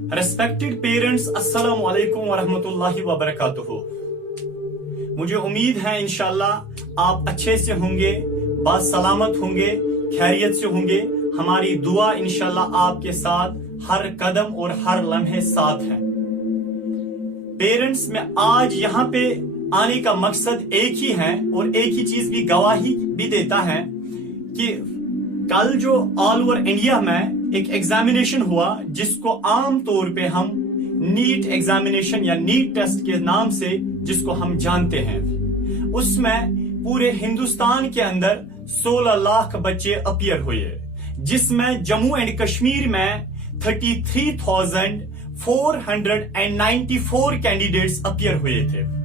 Respected parents, अस्सलाम वालेकुम वरहमतुल्लाहि वबरकातुहू। मुझे उम्मीद है इंशाल्लाह आप अच्छे से होंगे, बात सलामत होंगे, खैरियत से होंगे। हमारी दुआ इंशाल्लाह आपके साथ हर कदम और हर लम्हे साथ है। पेरेंट्स, मैं आज यहाँ पे आने का मकसद एक ही है और एक ही चीज भी गवाही भी देता है कि कल जो ऑल ओवर इंडिया में एक एग्जामिनेशन हुआ जिसको आम तौर पे हम नीट एग्जामिनेशन या नीट टेस्ट के नाम से जिसको हम जानते हैं, उसमें पूरे हिंदुस्तान के अंदर 16 लाख बच्चे अपीयर हुए, जिसमें जम्मू एंड कश्मीर में 33,494 कैंडिडेट्स अपीयर हुए थे।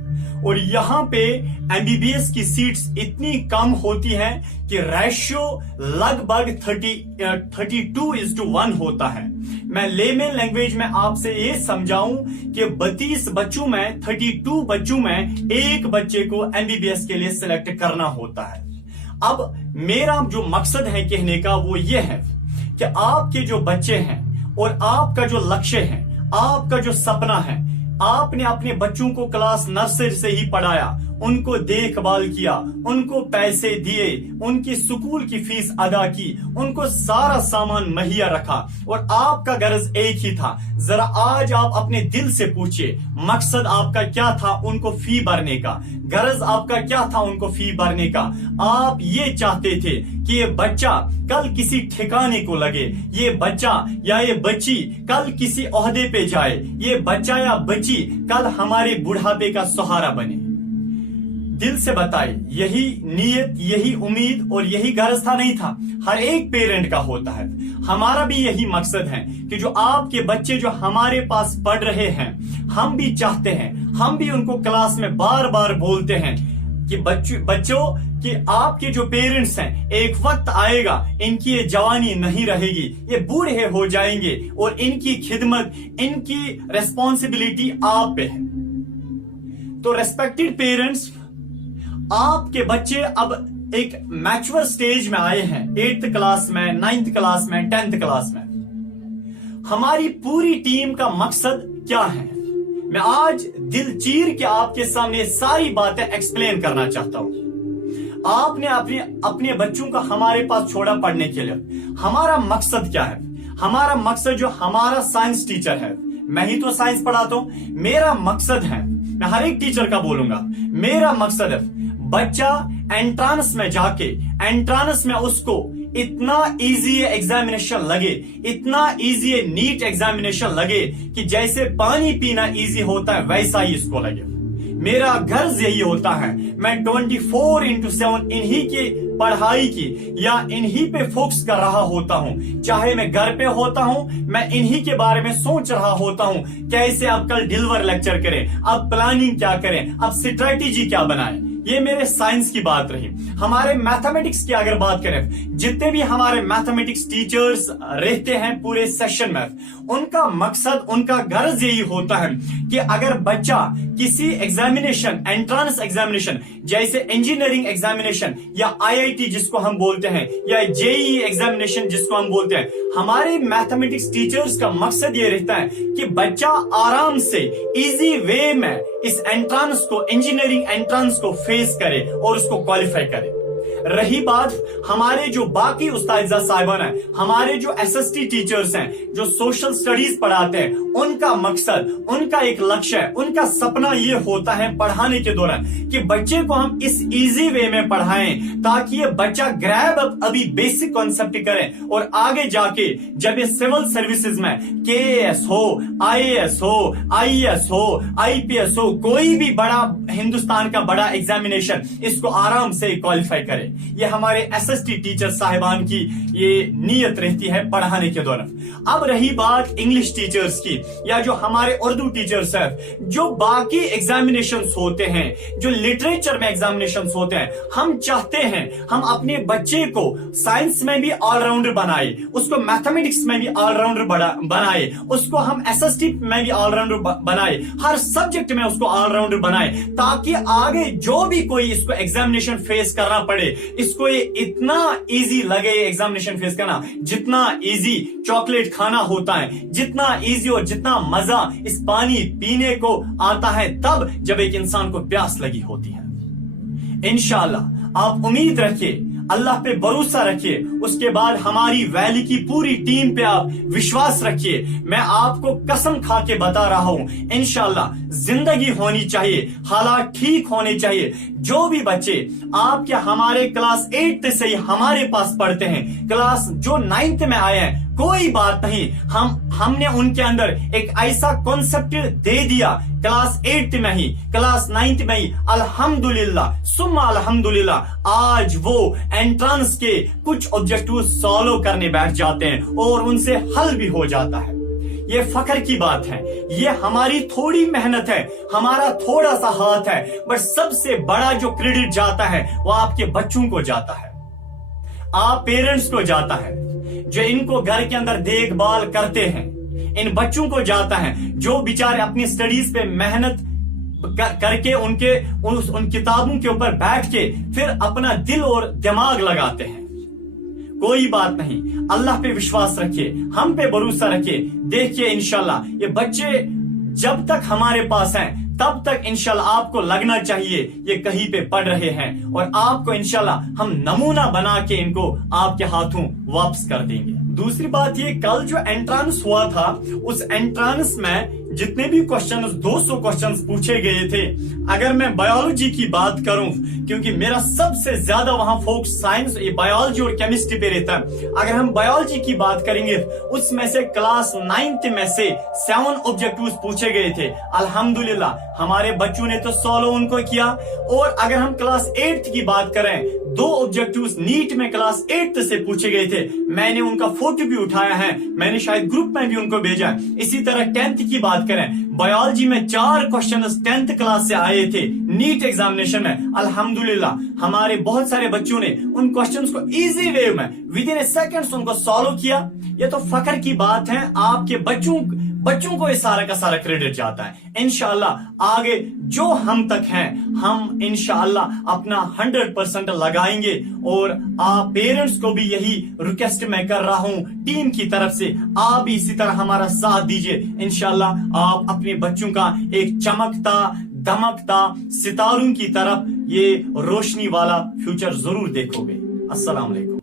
और यहाँ पे एमबीबीएस की सीट्स इतनी कम होती हैं कि रेशियो लगभग 32:1 होता है। मैं लेमन लैंग्वेज में आपसे ये समझाऊं कि 32 बच्चों में 32 बच्चों में एक बच्चे को एमबीबीएस के लिए सिलेक्ट करना होता है। अब मेरा जो मकसद है कहने का वो ये है कि आपके जो बच्चे हैं और आपका जो लक्ष्य है, आपका जो सपना है, आपने अपने बच्चों को क्लास नर्सरी से ही पढ़ाया, उनको देखभाल किया, उनको पैसे दिए, उनकी स्कूल की फीस अदा की, उनको सारा सामान मुहैया रखा और आपका गर्ज एक ही था। जरा आज आप अपने दिल से पूछिए, मकसद आपका क्या था उनको फी भरने का, गर्ज आपका क्या था उनको फी भरने का। आप ये चाहते थे कि ये बच्चा कल किसी ठिकाने को लगे, ये बच्चा या ये बच्ची कल किसी ओहदे पे जाए, ये बच्चा या बच्ची कल हमारे बुढ़ापे का सहारा बने। दिल से बताए, यही नीयत, यही उम्मीद और यही गर्ज था नहीं था, हर एक पेरेंट का होता है। हमारा भी यही मकसद है कि जो आपके बच्चे जो हमारे पास पढ़ रहे हैं, हम भी चाहते हैं, हम भी उनको क्लास में बार बार बोलते हैं कि बच्चों कि आपके जो पेरेंट्स हैं, एक वक्त आएगा इनकी ये जवानी नहीं रहेगी, ये बूढ़े हो जाएंगे और इनकी खिदमत, इनकी रेस्पॉन्सिबिलिटी आप पे है। तो रेस्पेक्टेड पेरेंट्स, आपके बच्चे अब एक मैच्योर स्टेज में आए हैं, 8th क्लास में, 9th क्लास में, 10th क्लास में। हमारी पूरी टीम का मकसद क्या है, मैं आज दिल चीर के आपके सामने सारी बातें एक्सप्लेन करना चाहता हूं। आपने अपने बच्चों का हमारे पास छोड़ा पढ़ने के लिए। हमारा मकसद क्या है? हमारा मकसद जो हमारा साइंस टीचर है, मैं ही तो साइंस पढ़ाता हूं, मेरा मकसद है, मैं हर एक टीचर का बोलूंगा, मेरा मकसद है बच्चा एंट्रांस में जाके, एंट्रांस में उसको इतना इजी एग्जामिनेशन लगे, इतना इजी नीट एग्जामिनेशन लगे कि जैसे पानी पीना इजी होता है वैसा ही इसको लगे। मेरा गर्ज यही होता है, मैं 24/7 इन्हीं की पढ़ाई की या इन्हीं पे फोकस कर रहा होता हूं। चाहे मैं घर पे होता हूं, मैं इन्हीं के बारे में सोच रहा होता हूं, कैसे अब कल डिलीवर लेक्चर करें, अब प्लानिंग क्या करें, अब स्ट्रेटेजी क्या बनाएं। ये मेरे साइंस की बात रही। हमारे मैथमेटिक्स की अगर बात करें, जितने भी हमारे मैथमेटिक्स टीचर्स रहते हैं पूरे सेशन में, उनका मकसद, उनका गर्ज यही होता है कि अगर बच्चा किसी एग्जामिनेशन, एंट्रांस एग्जामिनेशन जैसे इंजीनियरिंग एग्जामिनेशन या आईआईटी जिसको हम बोलते हैं या जेईई एग्जामिनेशन जिसको हम बोलते हैं, हमारे मैथमेटिक्स टीचर्स का मकसद ये रहता है कि बच्चा आराम से इजी वे में इस एंट्रांस को, इंजीनियरिंग एंट्रांस को फेस करे और उसको क्वालिफाई करे। रही बात हमारे जो बाकी उस्ताद साहिबान हैं, हमारे जो एसएसटी टीचर्स हैं, जो सोशल स्टडीज पढ़ाते हैं, उनका मकसद, उनका एक लक्ष्य है, उनका सपना ये होता है पढ़ाने के दौरान कि बच्चे को हम इस इजी वे में पढ़ाएं ताकि ये बच्चा ग्रैब अभी बेसिक कॉन्सेप्ट करे और आगे जाके जब ये सिविल सर्विसेज में केएएस हो, आईएएस हो, आईएएस हो, आईपीएस हो, कोई भी बड़ा हिंदुस्तान का बड़ा एग्जामिनेशन, इसको आराम से क्वालिफाई करे। ये हमारे एसएसटी टीचर साहिबान की ये नीयत रहती है पढ़ाने के दौरान। अब रही बात इंग्लिश टीचर्स की या जो हमारे उर्दू टीचर्स हैं, जो बाकी एग्जामिनेशंस होते हैं, जो लिटरेचर में एग्जामिनेशंस होते हैं, हम चाहते हैं हम अपने बच्चे को साइंस में भी ऑलराउंडर बनाए, उसको मैथमेटिक्स में भी ऑलराउंडर बनाए, उसको हम एसएसटी में भी ऑलराउंडर बनाए, हर सब्जेक्ट में उसको ऑलराउंडर बनाए, ताकि आगे जो भी कोई इसको एग्जामिनेशन फेस करना पड़े इसको ये इतना इजी लगे एग्जामिनेशन फेस करना, जितना इजी चॉकलेट खाना होता है, जितना इजी और जितना मजा इस पानी पीने को आता है तब जब एक इंसान को प्यास लगी होती है। इंशाअल्लाह आप उम्मीद रखिए, अल्लाह पे भरोसा रखिए, उसके बाद हमारी वैली की पूरी टीम पे आप विश्वास रखिए। मैं आपको कसम खा के बता रहा हूं, इंशाअल्लाह जिंदगी होनी चाहिए, हालात ठीक होने चाहिए। जो भी बच्चे आपके हमारे क्लास 8 से ही हमारे पास पढ़ते हैं, क्लास जो 9th में आए हैं, कोई बात नहीं, हमने उनके अंदर एक ऐसा कॉन्सेप्ट दे दिया क्लास 8 में ही, क्लास 9th में ही, अल्हम्दुलिल्लाह सुम्मा अल्हम्दुलिल्लाह आज वो एंट्रेंस के कुछ ऑब्जेक्टिव सॉल्व करने बैठ जाते हैं और उनसे हल भी हो जाता है। ये फख्र की बात है, ये हमारी थोड़ी मेहनत है, हमारा थोड़ा सा हाथ है, बट सबसे बड़ा जो क्रेडिट जाता है वो आपके बच्चों को जाता है, आप पेरेंट्स को जाता है, जो इनको घर के अंदर देखभाल करते हैं, इन बच्चों को जाता है, जो बेचारे अपनी स्टडीज पे मेहनत करके उन किताबों के ऊपर बैठ के फिर अपना दिल और दिमाग लगाते हैं। कोई बात नहीं, अल्लाह पे विश्वास रखिए, हम पे भरोसा रखिए। देखिए इंशाल्लाह ये बच्चे जब तक हमारे पास हैं तब तक इंशाल्लाह आपको लगना चाहिए ये कहीं पे पढ़ रहे हैं, और आपको इंशाल्लाह हम नमूना बना के इनको आपके हाथों वापस कर देंगे। दूसरी बात ये, कल जो एंट्रेंस हुआ था उस एंट्रेंस में जितने भी क्वेश्चन 200 क्वेश्चंस पूछे गए थे, अगर मैं बायोलॉजी की बात करूं, क्योंकि मेरा सबसे ज्यादा वहां फोकस साइंस, बायोलॉजी और केमिस्ट्री पे रहता है, अगर हम बायोलॉजी की बात करेंगे उसमें से क्लास 9th में से 7 ऑब्जेक्टिव्स पूछे गए थे। अल्हम्दुलिल्लाह हमारे बच्चों ने तो सॉल्व उनको किया। और अगर हम क्लास 8th की बात करें, 2 ऑब्जेक्टिव्स नीट में क्लास 8th से पूछे गए थे, मैंने उनका फोटो भी उठाया है, मैंने शायद ग्रुप में भी उनको भेजा है। इसी तरह 10th की बात करें, बायोलॉजी में 4 क्वेश्चन 10th क्लास से आए थे नीट एग्जामिनेशन में। अल्हम्दुलिल्लाह हमारे बहुत सारे बच्चों ने उन क्वेश्चंस को इजी वे में विद इन सेकंड्स उनको सॉल्व किया। ये तो फख्र की बात है, आपके बच्चों को ये सारा का सारा क्रेडिट जाता है। इंशाअल्लाह आगे जो हम तक हैं, हम इंशाअल्लाह अपना 100% लगाएंगे, और आप पेरेंट्स को भी यही रिक्वेस्ट मैं कर रहा हूं टीम की तरफ से, आप भी इसी तरह हमारा साथ दीजिए। इंशाअल्लाह आप अपने बच्चों का एक चमकता दमकता सितारों की तरफ ये रोशनी वाला फ्यूचर जरूर देखोगे। अस्सलाम वालेकुम।